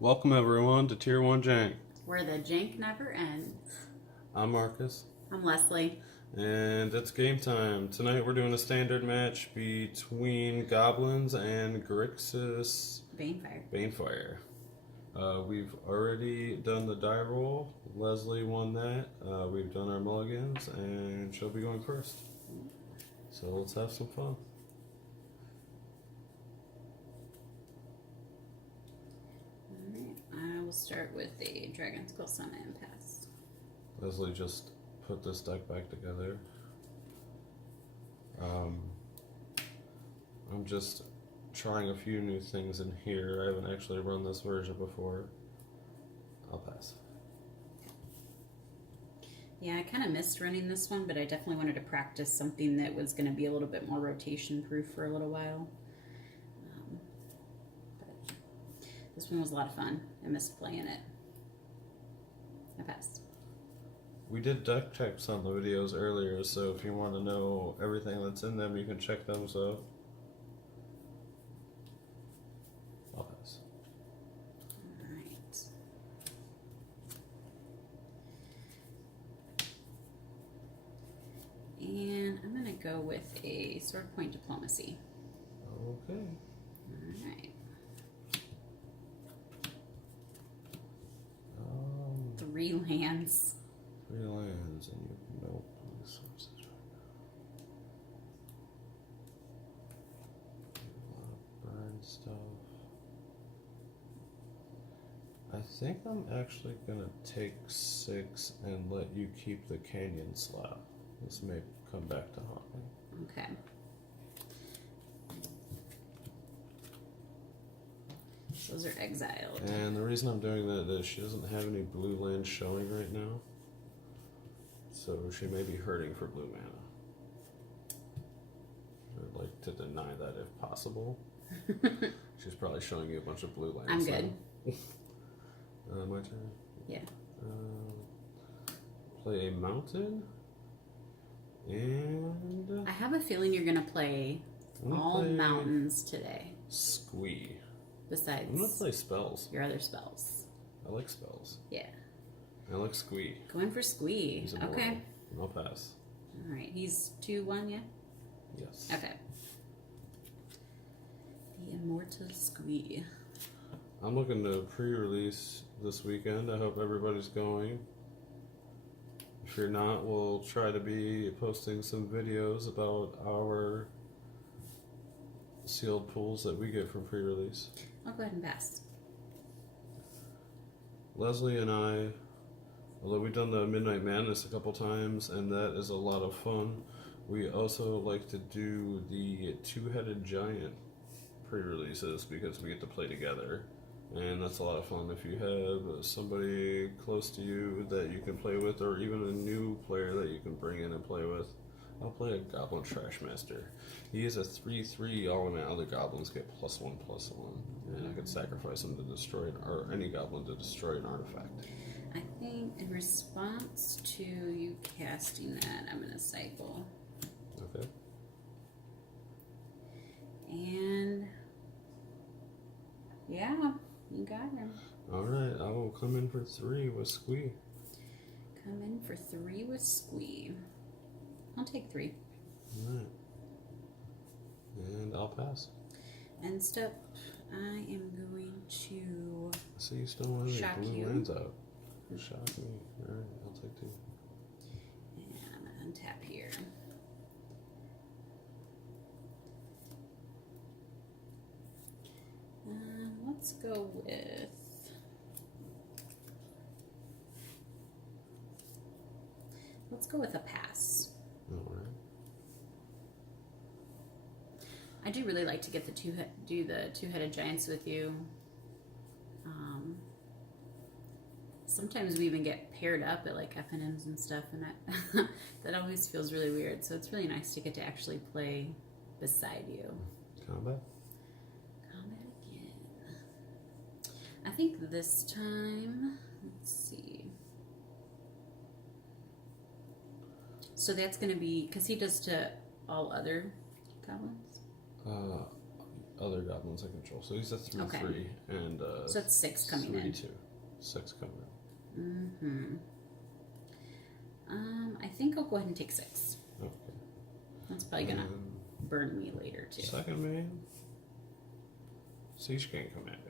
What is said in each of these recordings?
Welcome everyone to Tier 1 Jank. Where the jank never ends. I'm Marcus. I'm Leslie. And it's game time. Tonight we're doing a standard match between Goblins and Grixis Banefire. We've already done the die roll. Leslie won that. We've done our mulligans and she'll be going first. So let's have some fun. I will start with a Dragon Skull Summon and pass. Leslie just put this deck back together. I'm just trying a few new things in here. I haven't actually run this version before. I'll pass. Yeah, I kind of missed running this one, but I definitely wanted to practice something that was going to be a little bit more rotation proof for a little while. But this one was a lot of fun. I missed playing it. I passed. We did deck checks on the videos earlier, so if you want to know everything that's in them, you can check those out. I'll pass. Alright. And I'm going to go with a Sword Point Diplomacy. Okay. Alright. 3 lands. 3 lands, and you have no blue sources right now. A lot of burn stuff. I think I'm actually gonna take 6 and let you keep the Canyon Slab. This may come back to haunt me. Okay. Those are exiled. And the reason I'm doing that is she doesn't have any blue lands showing right now. So she may be hurting for blue mana. I'd like to deny that if possible. She's probably showing you a bunch of blue lands. I'm good. My turn? Yeah. Play a mountain. And I have a feeling you're going to play all mountains today. Squee. Besides I'm going to play spells. your other spells. I like spells. Yeah. I like Squee. Going for Squee. Okay. I'll pass. Alright. He's 2-1, yeah? Yes. Okay. The Immortal Squee. I'm looking to pre-release this weekend. I hope everybody's going. If you're not, we'll try to be posting some videos about our sealed pools that we get from pre-release. I'll go ahead and pass. Leslie and I, although we've done the Midnight Madness a couple times, and that is a lot of fun, we also like to do the Two-Headed Giant pre-releases because we get to play together. And that's a lot of fun if you have somebody close to you that you can play with, or even a new player that you can bring in and play with. I'll play a Goblin Trashmaster. He is a 3/3, all of my other goblins get +1/+1. And I could sacrifice him to destroy or any goblin to destroy an artifact. I think in response to you casting that, I'm going to cycle. Okay. And yeah, you got him. Alright, I will come in for 3 with Squee. Come in for 3 with Squee. I'll take 3. Alright. And I'll pass. And step, I am going to I see you still want any shock blue you. lands out. Shock me. Alright, I'll take 2. And I'm going to untap here. Let's go with... Let's go with a pass. Alright. I do really like to get the two-headed giants with you. Sometimes we even get paired up at like FNMs and stuff, and that always feels really weird. So it's really nice to get to actually play beside you. Combat? Combat again. I think this time, let's see. So that's going to be, because he does to all other goblins? Other goblins I control. So he's a 3/3, and So that's 6 coming 3, in. 2. 6 coming in. Mm-hmm. I think I'll go ahead and take 6. Okay. That's probably gonna burn me later too. Second main, Siege Gang Commander.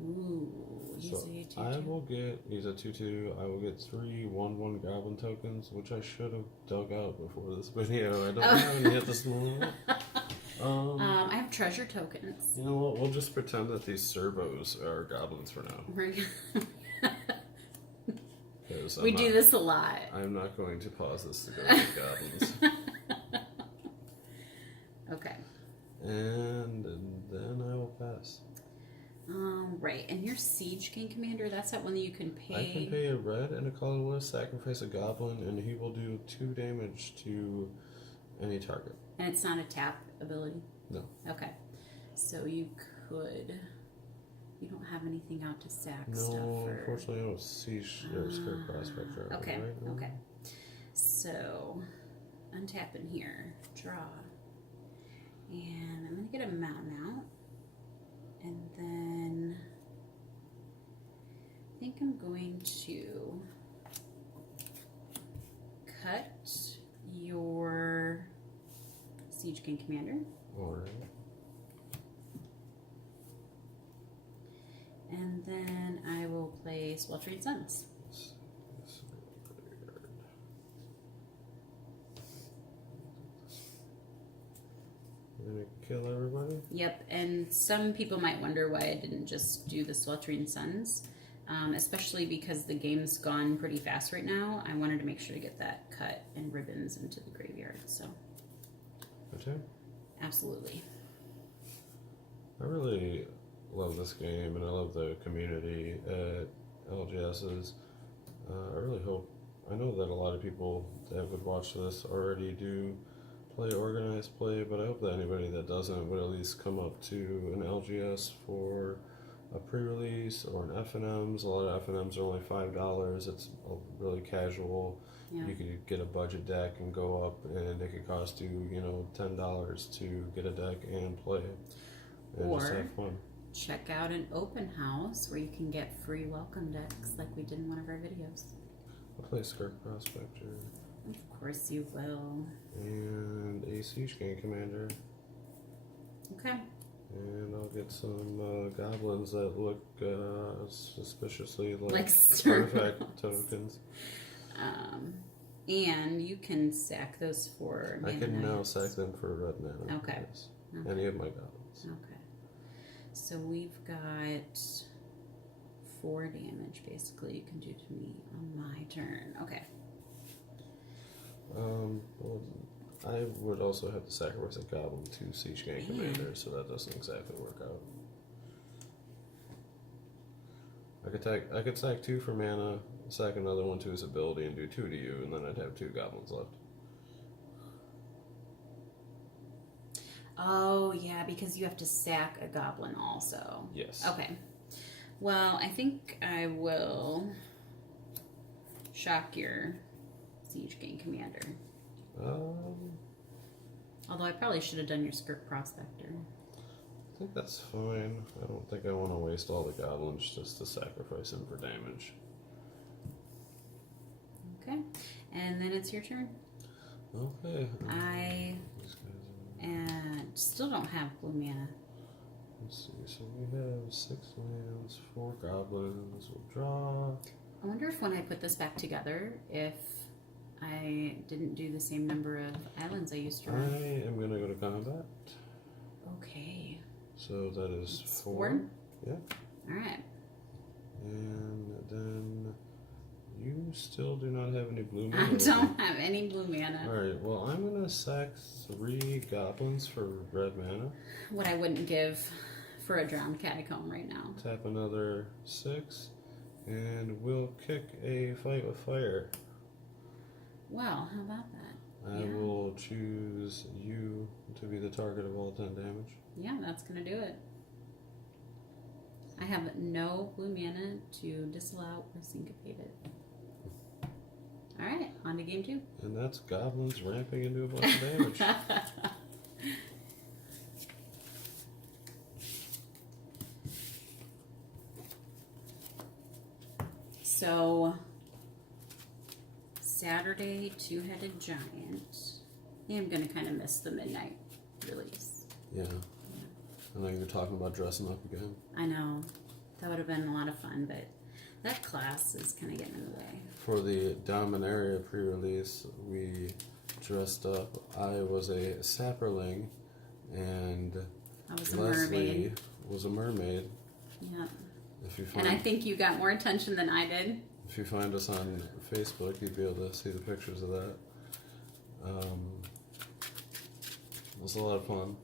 Ooh, he's So a 2/2. I will get, he's a 2/2. I will get 3 1/1 Goblin tokens, which I should have dug out before this video. I don't have any at this moment. I have treasure tokens. You know what? We'll just pretend that these servos are goblins for now. We do this a lot. I'm not going to pause this to go get goblins. Okay. And then I will pass. Right, and your Siege King Commander, that's that one that you can pay. I can pay a red and a colorless, sacrifice a goblin, and he will do 2 damage to any target. And it's not a tap ability? No. Okay. So you could... You don't have anything out to sack stuff? No, or... unfortunately I don't see Skirt Prospector. Okay, right now. okay. So, untap in here, draw. And I'm going to get a mountain out. And then I think I'm going to cut your Siege King Commander. Alright. And then I will play Sweltering Suns. You're gonna kill everybody? Yep, and some people might wonder why I didn't just do the Sweltering Suns, especially because the game's gone pretty fast right now. I wanted to make sure to get that cut and ribbons into the graveyard, so. Okay. Absolutely. I really love this game, and I love the community at LGS's. I really hope, I know that a lot of people that would watch this already do play organized play, but I hope that anybody that doesn't would at least come up to an LGS for a pre-release or an FNMs. A lot of FNMs are only $5. It's really casual. Yeah. You could get a budget deck and go up, and it could cost you, you know, $10 to get a deck and play it, and just have fun. Check out an open house where you can get free welcome decks like we did in one of our videos. I'll play Skirk Prospector. Of course you will. And a Siege Gang Commander. Okay. And I'll get some goblins that look suspiciously like artifact tokens. And you can sack those for mana. I can now knights. sack them for red mana. Okay. Yes. Okay. Any of my goblins. Okay. So we've got 4 damage basically you can do to me on my turn. Okay. Well, I would also have to sacrifice a goblin to Siege Gang Commander, so that doesn't exactly work out. I could sack 2 for mana, sack another one to his ability, and do 2 to you, and then I'd have 2 goblins left. Oh, yeah, because you have to sack a goblin also. Yes. Okay. Well, I think I will shock your Siege Gang Commander. Although I probably should have done your Skirk Prospector. I think that's fine. I don't think I want to waste all the goblins just to sacrifice them for damage. Okay. And then it's your turn. Okay. I These guys are... still don't have blue mana. Let's see. So we have 6 lands, 4 goblins. We'll draw. I wonder if when I put this back together, if I didn't do the same number of islands I used to I run. am going to go to combat. Okay. So that is It's 4. Yeah. Alright. And then you still do not have any blue mana. I don't have any blue mana. Alright, well I'm going to sack 3 goblins for red mana. What I wouldn't give for a drowned catacomb right now. Tap another 6. And we'll kick a fight with fire. Well, how about that? I will choose you to be the target of all 10 damage. Yeah, that's going to do it. I have no blue mana to disallow or syncopate it. Alright, on to game 2. And that's goblins ramping into a bunch of damage. So, Saturday, two-headed giant. I am going to kind of miss the midnight release. Yeah. I know you're talking about dressing up again. I know. That would have been a lot of fun, but that class is kind of getting in the way. For the Dominaria pre-release, we dressed up. I was a sapperling, and I was a Leslie mermaid. was a mermaid. Yeah. If you find, And I think you got more attention than I did. if you find us on Facebook, you'd be able to see the pictures of that. It was a lot of fun.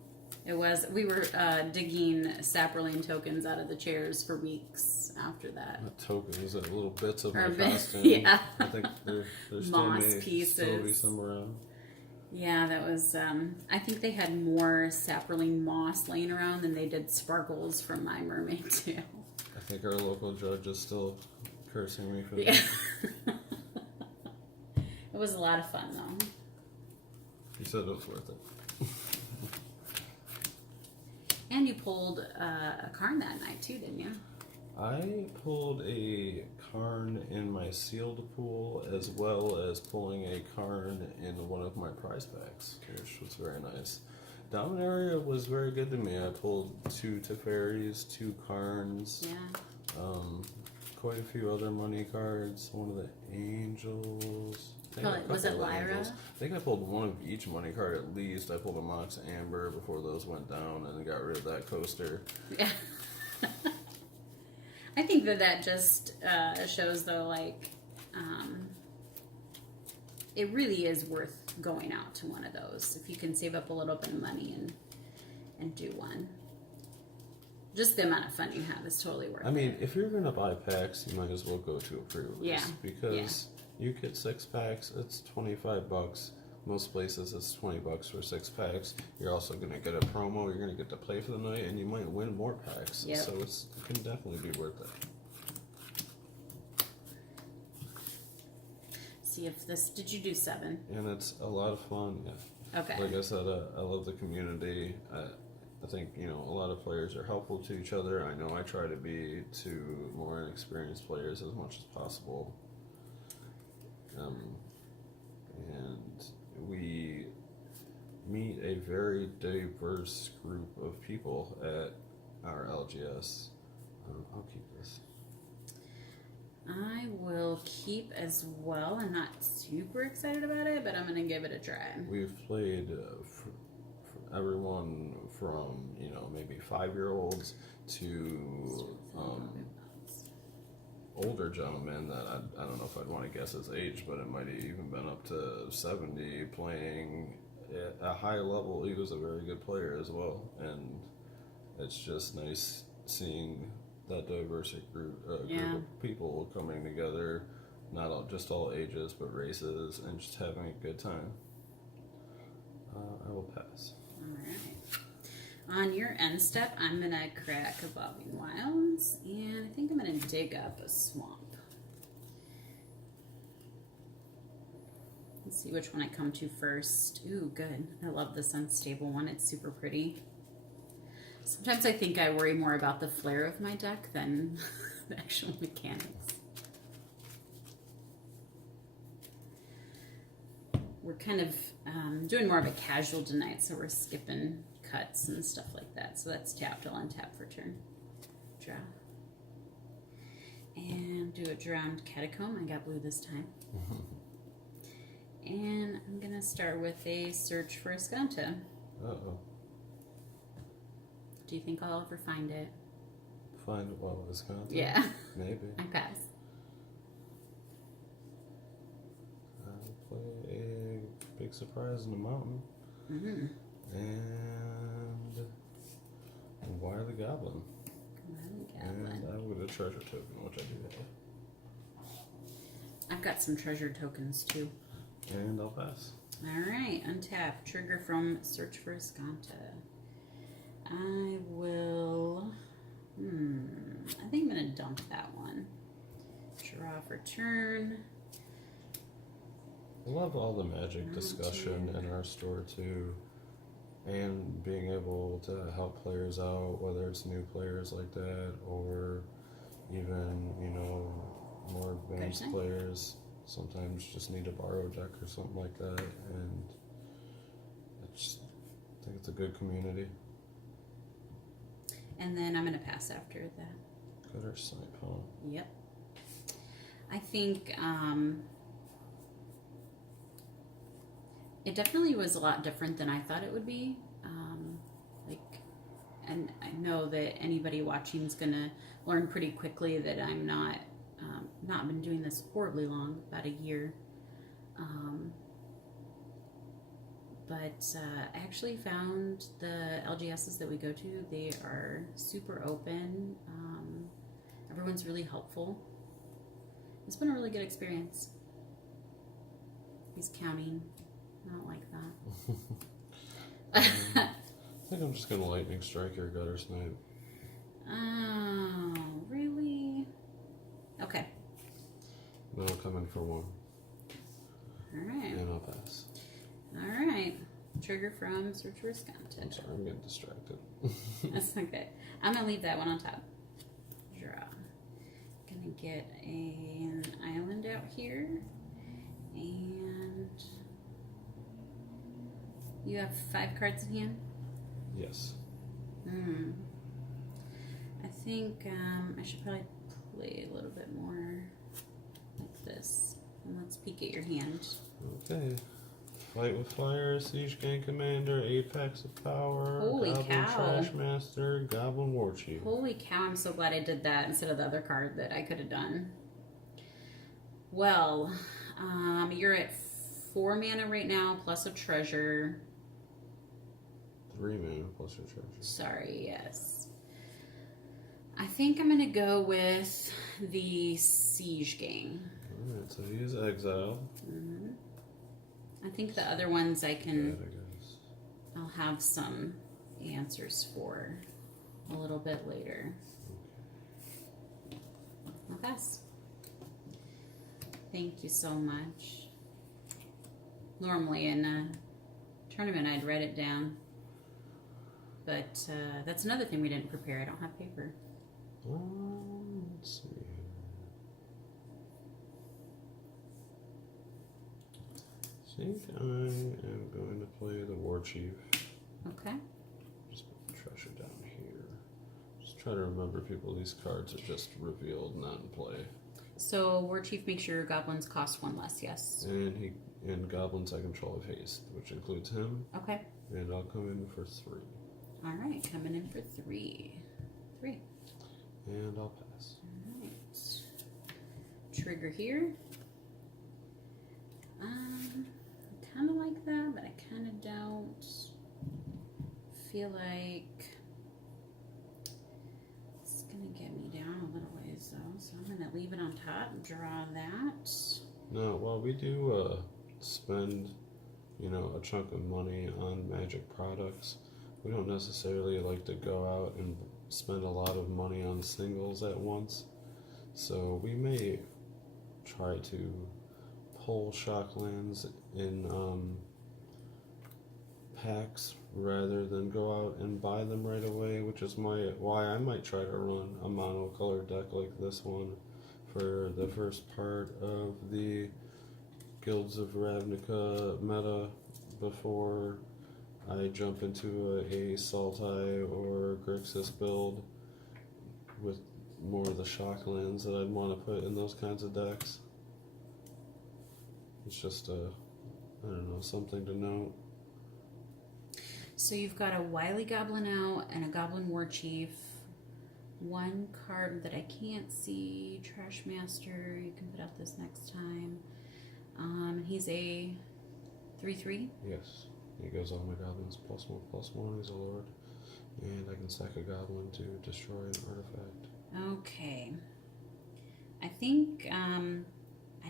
It was. We were digging sapperling tokens out of the chairs for weeks after that. Not tokens, little bits of Or my bits, costume. yeah. I think there Moss still be pieces. some around. Yeah, that was. I think they had more sapperling moss laying around than they did sparkles from my mermaid too. I think our local judge is still cursing me for Yeah. that. It was a lot of fun though. He said it was worth it. And you pulled a Karn that night too, didn't you? I pulled a Karn in my sealed pool, as well as pulling a Karn in one of my prize packs, which was very nice. Dominaria was very good to me. I pulled 2 Teferis, 2 Karns, Yeah. quite a few other money cards, one of the Angels. I think Well, a was it couple of Lyra? Angels. I think I pulled one of each money card at least. I pulled a Mox Amber before those went down and got rid of that coaster. Yeah. I think that just shows though, like, it really is worth going out to one of those if you can save up a little bit of money and do one. Just the amount of fun you have is totally worth it. I mean, if you're gonna buy packs, you might as well go to a pre-release. Yeah. Because you get 6 packs, it's $25. Most places it's $20 for 6 packs. You're also gonna get a promo. You're gonna get to play for the night, and you might win more packs. Yep. So it can definitely be worth it. See if this. Did you do 7? And it's a lot of fun. Yeah. Okay. Like I said, I love the community. I think, a lot of players are helpful to each other. I know I try to be to more inexperienced players as much as possible. And we meet a very diverse group of people at our LGS. I'll keep this. I will keep as well. I'm not super excited about it, but I'm going to give it a try. We've played for everyone from, maybe 5-year-olds to older gentlemen that I don't know if I'd want to guess his age, but it might have even been up to 70 playing at a high level. He was a very good player as well, and it's just nice seeing that diverse group of people coming together, not just all ages, but races, and just having a good time. I will pass. Alright. On your end step, I'm going to crack Evolving Wilds, and I think I'm going to dig up a swamp. Let's see which one I come to first. Ooh, good. I love this unstable one. It's super pretty. Sometimes I think I worry more about the flair of my deck than the actual mechanics. We're kind of doing more of a casual tonight, so we're skipping cuts and stuff like that. So that's tapped. I'll untap for turn. Draw. And do a Drowned Catacomb. I got blue this time. And I'm going to start with a Search for Escanta. Uh-oh. Do you think I'll ever find it? Find it while it's content? Yeah. Maybe. I pass. I'll play a big surprise in the mountain. Mm-hmm. And Wire the Goblin. And I will get a treasure token, which I do have. I've got some treasure tokens too. And I'll pass. Alright, untap. Trigger from Search for Escanta. I will... I think I'm going to dump that one. Draw for turn. I love all the Magic discussion in our store too. And being able to help players out, whether it's new players like that or even, more saying? players sometimes just need to borrow a deck or something like that, and I think it's a good community. And then I'm going to pass after that. Gutter snipe, huh? Yep. I think it definitely was a lot different than I thought it would be. And I know that anybody watching is going to learn pretty quickly that I'm not been doing this horribly long, about a year. But I actually found the LGSs that we go to, they are super open. Everyone's really helpful. It's been a really good experience. He's counting. I don't like that. I think I'm just gonna lightning strike your gutter snipe. Oh, really? Okay. Then I'll come in for one. Alright. And I'll pass. Alright. Trigger from Searcher's Content. I'm sorry, I'm getting distracted. That's okay. I'm gonna leave that one on top. Draw. Gonna get an island out here. And you have 5 cards in hand? Yes. I think I should probably play a little bit more like this. And let's peek at your hand. Okay. Fight with Fire, Siege Gang Commander, Apex of Power, Holy Goblin cow. Trash Master, Goblin War Chief. Holy cow, I'm so glad I did that instead of the other card that I could have done. Well, you're at 4 mana right now, plus a treasure. 3 mana plus your treasure. Sorry, yes. I think I'm going to go with the Siege Gang. Alright, so he is exiled. I think the other ones I can... Bad, I guess. I'll have some answers for a little bit later. I'll pass. Thank you so much. Normally in a tournament I'd write it down. But that's another thing we didn't prepare. I don't have paper. Let's see here. I think I am going to play the War Chief. Okay. Just put the treasure down here. Just try to remember people, these cards are just revealed, not in play. So War Chief makes your goblins cost 1 less, yes. And goblins I control have haste, which includes him. Okay. And I'll come in for 3. Alright, coming in for 3. 3. And I'll pass. Alright. Trigger here. I kind of like that, but I kind of don't. Feel like it's going to get me down a little ways though, so I'm going to leave it on top and draw that. Now, while we do spend, a chunk of money on magic products, we don't necessarily like to go out and spend a lot of money on singles at once. So we may try to pull shocklands in packs rather than go out and buy them right away, which is why I might try to run a monocolored deck like this one for the first part of the Guilds of Ravnica meta before I jump into a Sultai or Grixis build with more of the shocklands that I'd want to put in those kinds of decks. It's just something to note. So you've got a Wily Goblin out and a Goblin War Chief. 1 card that I can't see, Trash Master. You can put out this next time. He's a 3/3. Yes. He goes all my goblins +1/+1. He's a lord. And I can sack a goblin to destroy an artifact. Okay. I think I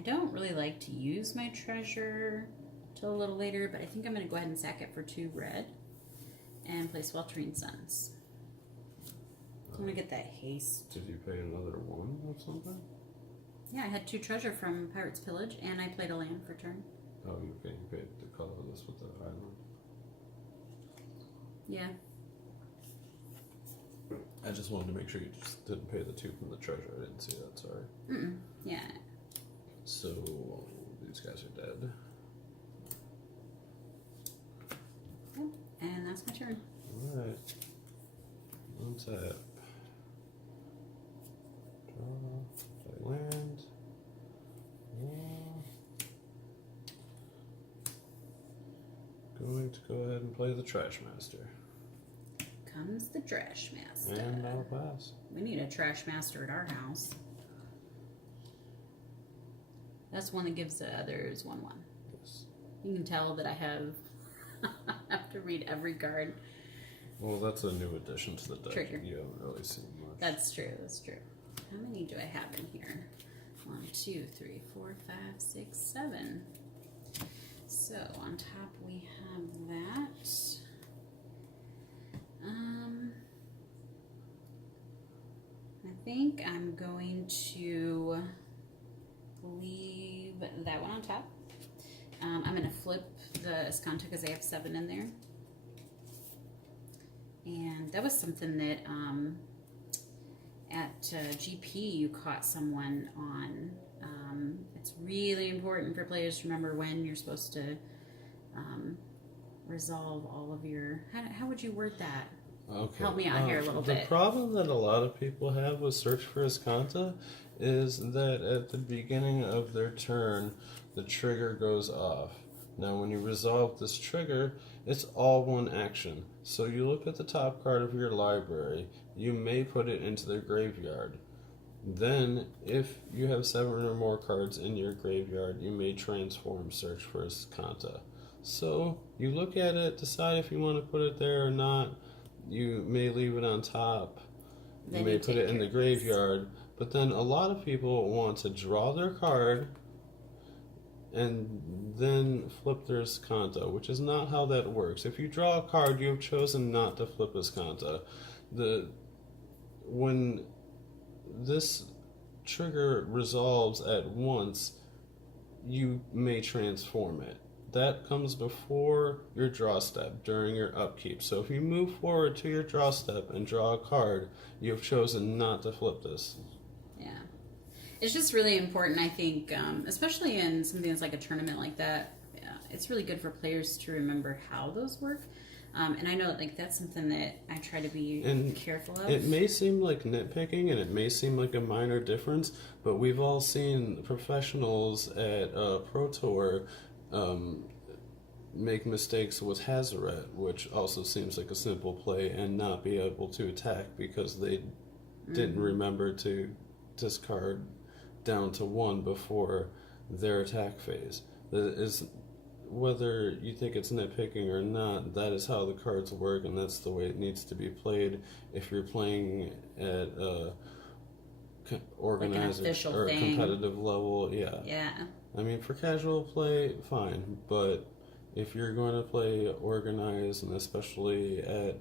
don't really like to use my treasure till a little later, but I think I'm going to go ahead and sack it for 2 red and play Sweltering Suns. I'm going to get that haste. Did you pay another 1 or something? Yeah, I had 2 treasure from Pirate's Pillage, and I played a land for turn. Oh, you paid to color this with the island. Yeah. I just wanted to make sure you just didn't pay the 2 from the treasure. I didn't see that, sorry. Yeah. So these guys are dead. Yep. And that's my turn. Alright. Untap. Draw. Play land. Going to go ahead and play the Trash Master. Comes the Trash Master. And I'll pass. We need a Trash Master at our house. That's one that gives the others 1/1. Yes. You can tell that I have to read every card. Well, that's a new addition to the deck. Trigger. You haven't really seen much. That's true. That's true. How many do I have in here? 1, 2, 3, 4, 5, 6, 7. So on top we have that. I think I'm going to leave that one on top. I'm going to flip the Escanta because I have 7 in there. And that was something that at GP you caught someone on. It's really important for players to remember when you're supposed to resolve all of your... How would you word that? Okay. Help me out here a little bit. The problem that a lot of people have with Search for Escanta is that at the beginning of their turn, the trigger goes off. Now, when you resolve this trigger, it's all one action. So you look at the top card of your library, you may put it into the graveyard. Then, if you have 7 or more cards in your graveyard, you may transform Search for Escanta. So, you look at it, decide if you want to put it there or not. You may leave it on top. You may put it in the graveyard. But then a lot of people want to draw their card and then flip their Escanta, which is not how that works. If you draw a card, you have chosen not to flip Escanta. When this trigger resolves at once, you may transform it. That comes before your draw step, during your upkeep. So if you move forward to your draw step and draw a card, you have chosen not to flip this. Yeah. It's just really important, I think, especially in something that's like a tournament like that. Yeah, it's really good for players to remember how those work. And I know like that's something that I try to be careful of. It may seem like nitpicking and it may seem like a minor difference, but we've all seen professionals at Pro Tour make mistakes with Hazoret, which also seems like a simple play, and not be able to attack because they didn't remember to discard down to 1 before their attack phase. That is, whether you think it's nitpicking or not, that is how the cards work, and that's the way it needs to be played. If you're playing at a organized like or a competitive level, yeah. Yeah. I mean, for casual play, fine, but if you're going to play organized, and especially at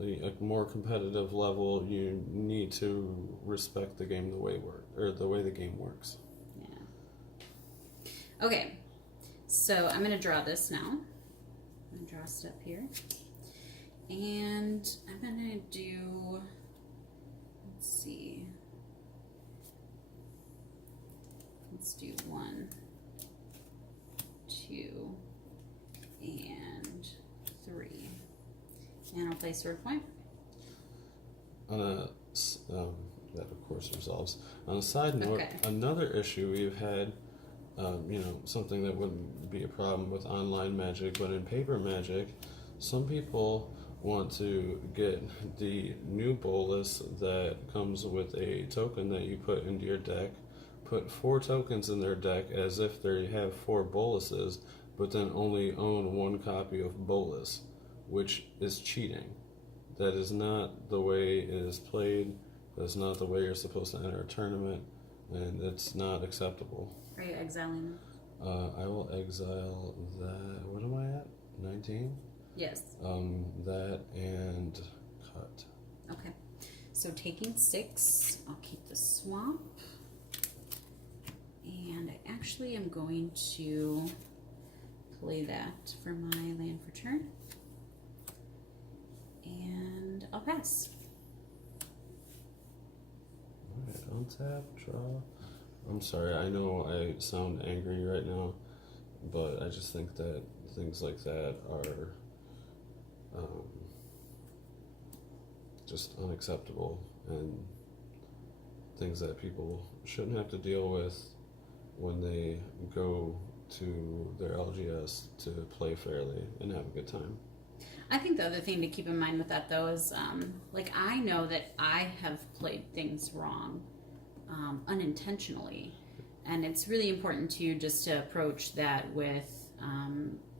a more competitive level, you need to respect the game the way the game works. Yeah. Okay, so I'm going to draw this now. I'm going to draw a step here, and I'm going to do. Let's see. Let's do 1, 2, and 3. And I'll play Sword Point. That of course resolves. On a side note, another issue we've had, something that wouldn't be a problem with online Magic, but in paper Magic, some people want to get the new bolus that comes with a token that you put into your deck, put 4 tokens in their deck as if they have 4 boluses, but then only own 1 copy of bolus, which is cheating. That is not the way it is played. That's not the way you're supposed to enter a tournament, and it's not acceptable. Are you exiling? I will exile that. What am I at? 19? Yes. That and cut. Okay. So taking 6, I'll keep the swamp. And I actually am going to play that for my land for turn. And I'll pass. Alright, untap, draw. I'm sorry, I know I sound angry right now, but I just think that things like that are just unacceptable and things that people shouldn't have to deal with when they go to their LGS to play fairly and have a good time. I think the other thing to keep in mind with that, though, is like I know that I have played things wrong unintentionally, and it's really important to just to approach that with,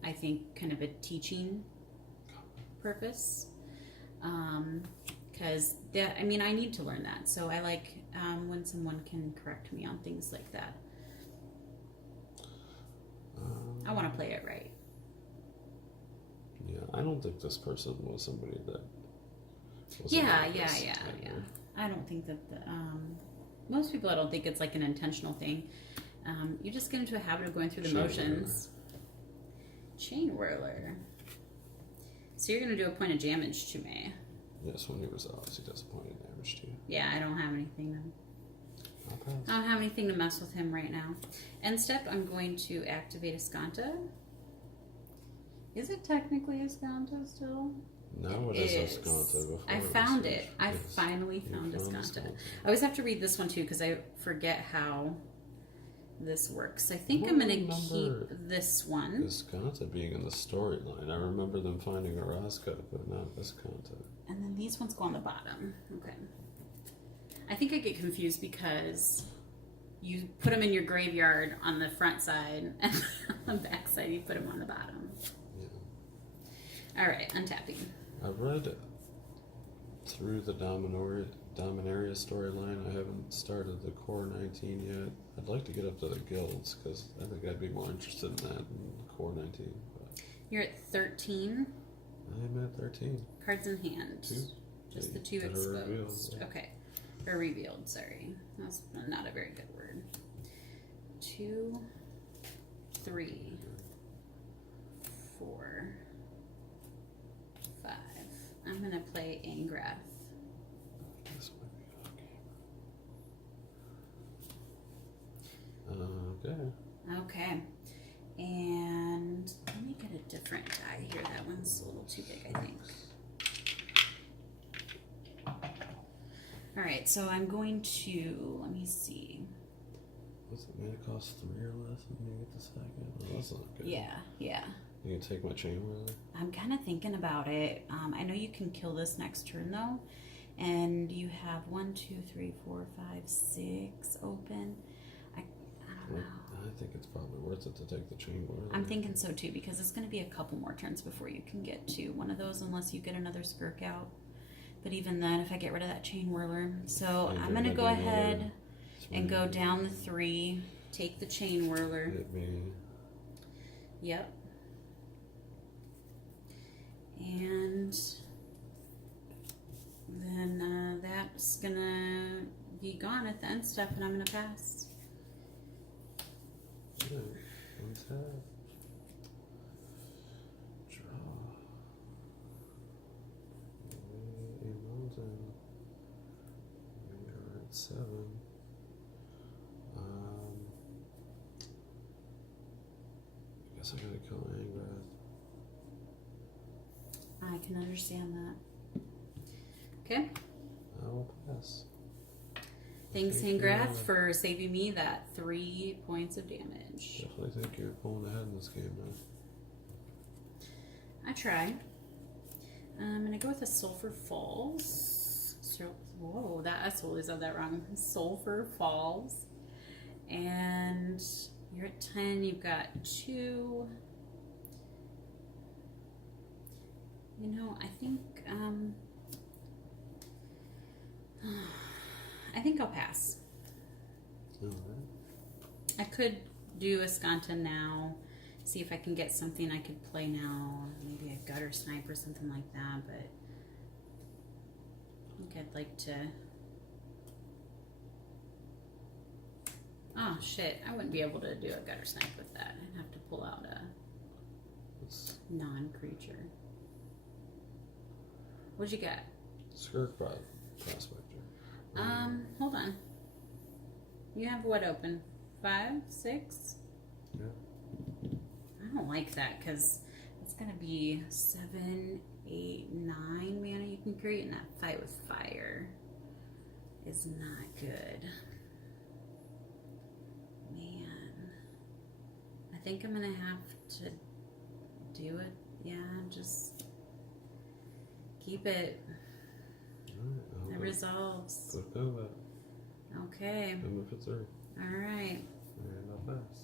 I think, kind of a teaching purpose. Because I mean, I need to learn that, so I like when someone can correct me on things like that. I want to play it right. Yeah, I don't think this person was somebody that was Yeah. I don't think that most people, I don't think it's like an intentional thing. You just get into a habit of going through the motions. Chain whirler. So you're going to do a point of damage to me. Yes, when he resolves, he does a point of damage to you. Yeah, I don't have anything then. I'll pass. I don't have anything to mess with him right now. End step, I'm going to activate Escanta. Is it technically Escanta still? Now it is Escanta. Before I found it. I finally found Escanta. I always have to read this one too because I forget how this works. I think I'm going to keep this one. Escanta being in the storyline. I remember them finding Araska, but not Escanta. And then these ones go on the bottom. Okay. I think I get confused because you put them in your graveyard on the front side, and on the back side you put them on the bottom. Yeah. All right, untapping. I've read through the Dominaria storyline. I haven't started the Core 19 yet. I'd like to get up to the guilds because I think I'd be more interested in that than Core 19. But you're at 13. I'm at 13. Cards in hand. 2. Just the 2 exposed. Okay. Or revealed, sorry. That's not a very good word. 2, 3, 4, 5. I'm going to play Angrath. This might be okay. Okay. And let me get a different die here. That one's a little too big, I think. All right, so I'm going to, let me see. What's it, may it cost 3 or less and you get the second? Oh, that's not good. Yeah. You can take my chain whirler? I'm kind of thinking about it. I know you can kill this next turn, though. And you have 1, 2, 3, 4, 5, 6 open. I don't know. I think it's probably worth it to take the chain whirler. I'm thinking so, too, because it's going to be a couple more turns before you can get to one of those unless you get another Skirk out. But even then, if I get rid of that chain whirler. So I'm going to go ahead and go down the 3, take the chain whirler. Hit me. Yep. And then that's going to be gone at the end step, and I'm going to pass. Good. One tap. We are at 7. I guess I gotta kill Angrath. I can understand that. Okay. I will pass. Thanks, Angrath, for saving me that 3 points of damage. Definitely think you're pulling ahead in this game now. I try. I'm going to go with a Sulphur Falls. Whoa, I totally said that wrong. Sulphur Falls. And you're at 10. You've got 2. You know, I think I'll pass. All right. I could do Escanta now, see if I can get something I could play now, maybe a Gutter Snipe or something like that, but I think I'd like to... Oh, shit, I wouldn't be able to do a Gutter Snipe with that. I'd have to pull out a non-creature. What'd you got? Skirk Prospector. Hold on. You have what open? 5, 6? Yeah. I don't like that because it's gonna be 7, 8, 9 mana you can create, and that fight with fire is not good. Man, I think I'm gonna have to do it. Yeah, just keep it. Alright, It resolves. put down that. Okay. And if it's there. Alright. And I'll pass.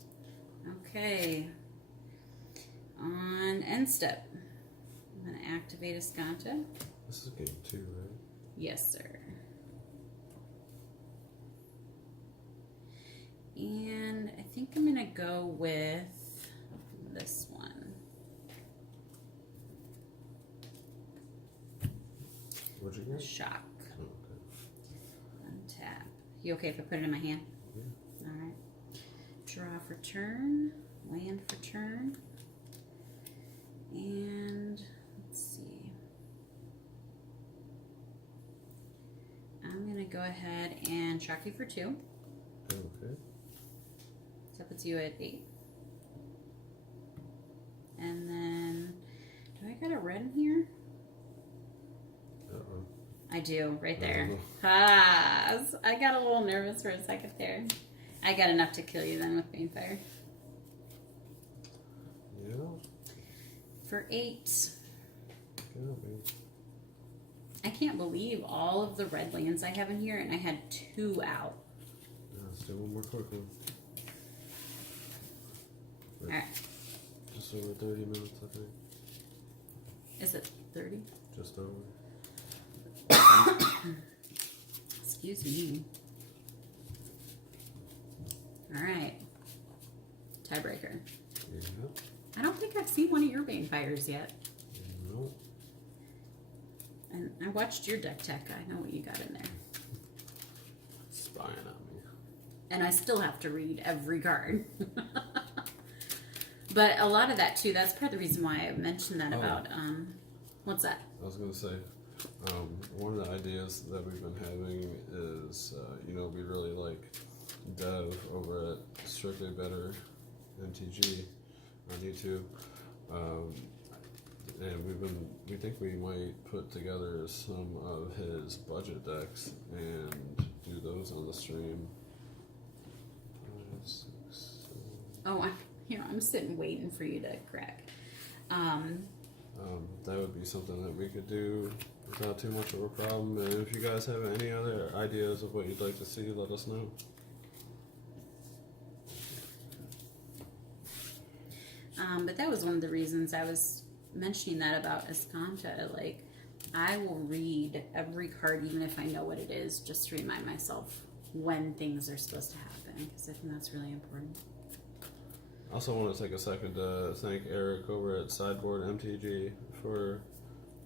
Okay. On end step, I'm going to activate Escanta. This is game 2, right? Yes, sir. And I think I'm going to go with this one. What'd you get? Shock. Oh, okay. Untap. You okay if I put it in my hand? Yeah. Alright. Draw for turn. Land for turn. And let's see. I'm going to go ahead and shock you for 2. Okay. So that puts you at 8. And then, do I got a red in here? Uh-oh. I do, right there. Oh. Ah, I got a little nervous for a second there. I got enough to kill you then with Banefire. Yeah. For 8. Yeah, man. I can't believe all of the red lands I have in here, and I had 2 out. Yeah, let's do one more quick one. Alright. Just over 30 minutes, I think. Is it 30? Just over. Excuse me. Alright. Tiebreaker. Yeah. I don't think I've seen one of your Banefires yet. No. And I watched your deck tech. I know what you got in there. Spying on me. And I still have to read every card. But a lot of that too, that's part of the reason why I mentioned that about, what's that? I was going to say, one of the ideas that we've been having is, we really like Dev over at Strictly Better MTG on YouTube. And we think we might put together some of his budget decks and do those on the stream. 5, 6, 7. Oh, I'm sitting waiting for you to crack. That would be something that we could do without too much of a problem. And if you guys have any other ideas of what you'd like to see, let us know. But that was one of the reasons I was mentioning that about Escanta. Like, I will read every card, even if I know what it is, just to remind myself when things are supposed to happen, because I think that's really important. I also want to take a second to thank Eric over at Sideboard MTG for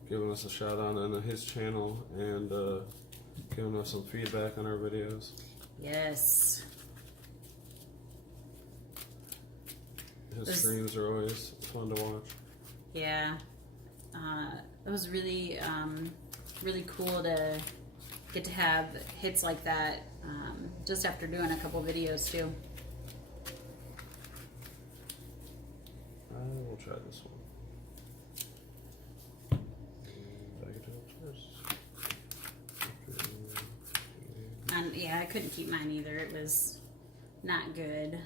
giving us a shout out on his channel and giving us some feedback on our videos. Yes. His streams are always fun to watch. Yeah. It was really, really cool to get to have hits like that just after doing a couple videos too. I will try this one. And I get to go first. And yeah, I couldn't keep mine either. It was not good.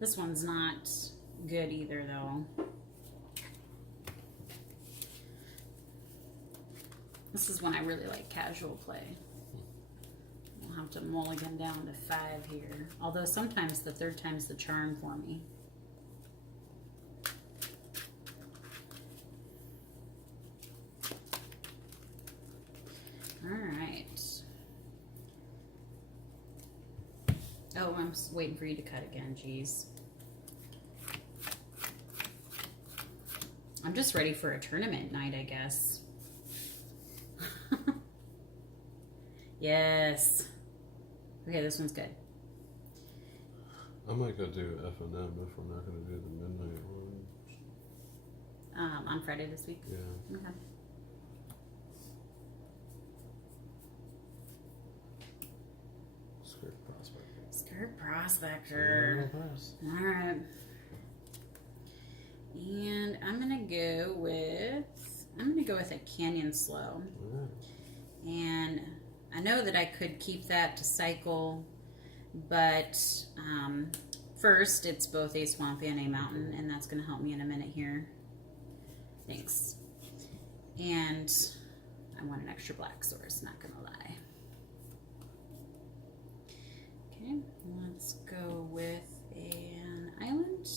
This one's not good either, though. This is when I really like casual play. I'll have to mulligan down to 5 here. Although sometimes the 3rd time's the charm for me. Alright. Oh, I'm waiting for you to cut again, jeez. I'm just ready for a tournament night, I guess. Yes. Okay, this one's good. I might go do F&M if we're not going to do the midnight one. On Friday this week? Yeah. Okay. Script prospect. Prospector. Alright. And I'm gonna go with a Canyon Slow. And I know that I could keep that to cycle, but first it's both a Swamp and a Mountain, and that's gonna help me in a minute here. Thanks. And I want an extra black source, not gonna lie. Okay, let's go with an island,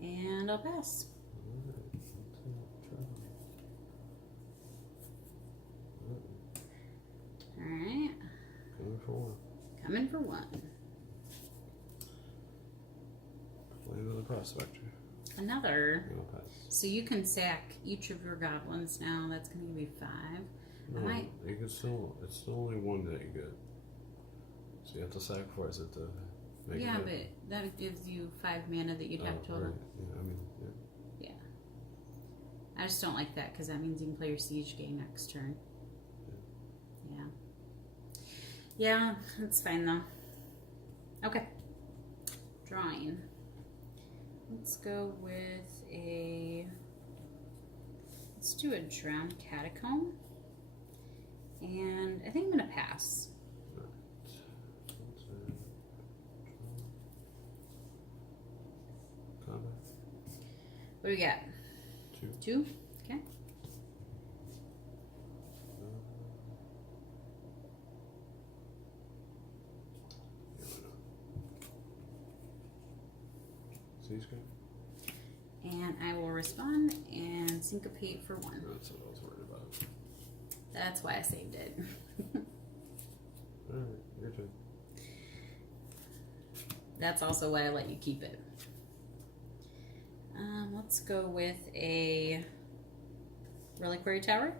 and I'll pass. Alright. Coming for one. Coming for one. Play another Prospector. Another. And I'll pass. So you can sack each of your goblins now. That's going to be 5. No, you can still. It's still only one that you get. So you have to sacrifice it to make it. Yeah, happen. but that gives you 5 mana that you'd have total. Right. Yeah, I mean, yeah. Yeah. I just don't like that because that means you can play your siege game next turn. Yeah. Yeah, that's fine though. Okay. Drawing. Let's go with let's do a Drowned Catacomb. And I think I'm going to pass. Combat. What do we got? 2. 2? Okay. Siege game? And I will respond and syncopate for 1. That's what I was worried about. That's why I saved it. Alright, your turn. That's also why I let you keep it. Let's go with a Reliquary Tower.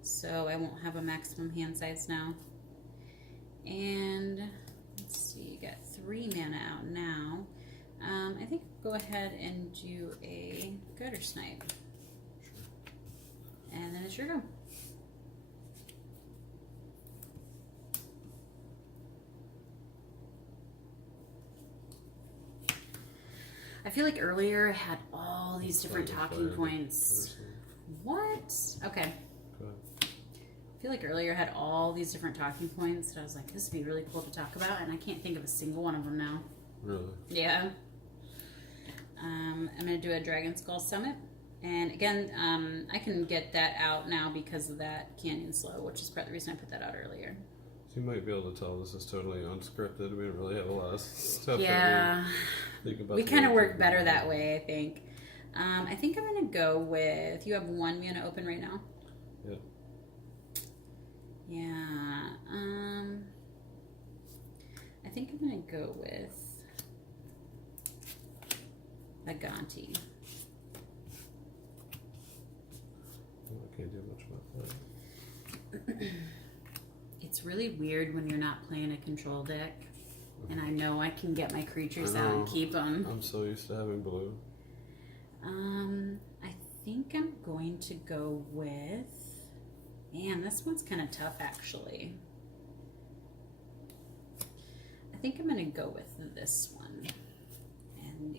So I won't have a maximum hand size now. And let's see, you got 3 mana out now. I think I'll go ahead and do a Gutter Snipe. And then it's your go. I feel like earlier I had all these different talking points. What? Okay. I feel like earlier I had all these different talking points that I was like, this would be really cool to talk about, and I can't think of a single one of them now. Really? Yeah. I'm going to do a Dragon Skull Summit. And again, I can get that out now because of that Canyon Slow, which is part of the reason I put that out earlier. So you might be able to tell this is totally unscripted. We don't really have a lot of stuff. Yeah. Think about We kind of work better that way, I think. I think I'm going to go with... You have 1 mana open right now? Yep. Yeah. I think I'm going to go with a Gonti. I can't do much about that. It's really weird when you're not playing a control deck. And I know I can get my creatures out and keep them. I'm so used to having blue. I think I'm going to go with... Man, this one's kind of tough, actually. I think I'm going to go with this one. And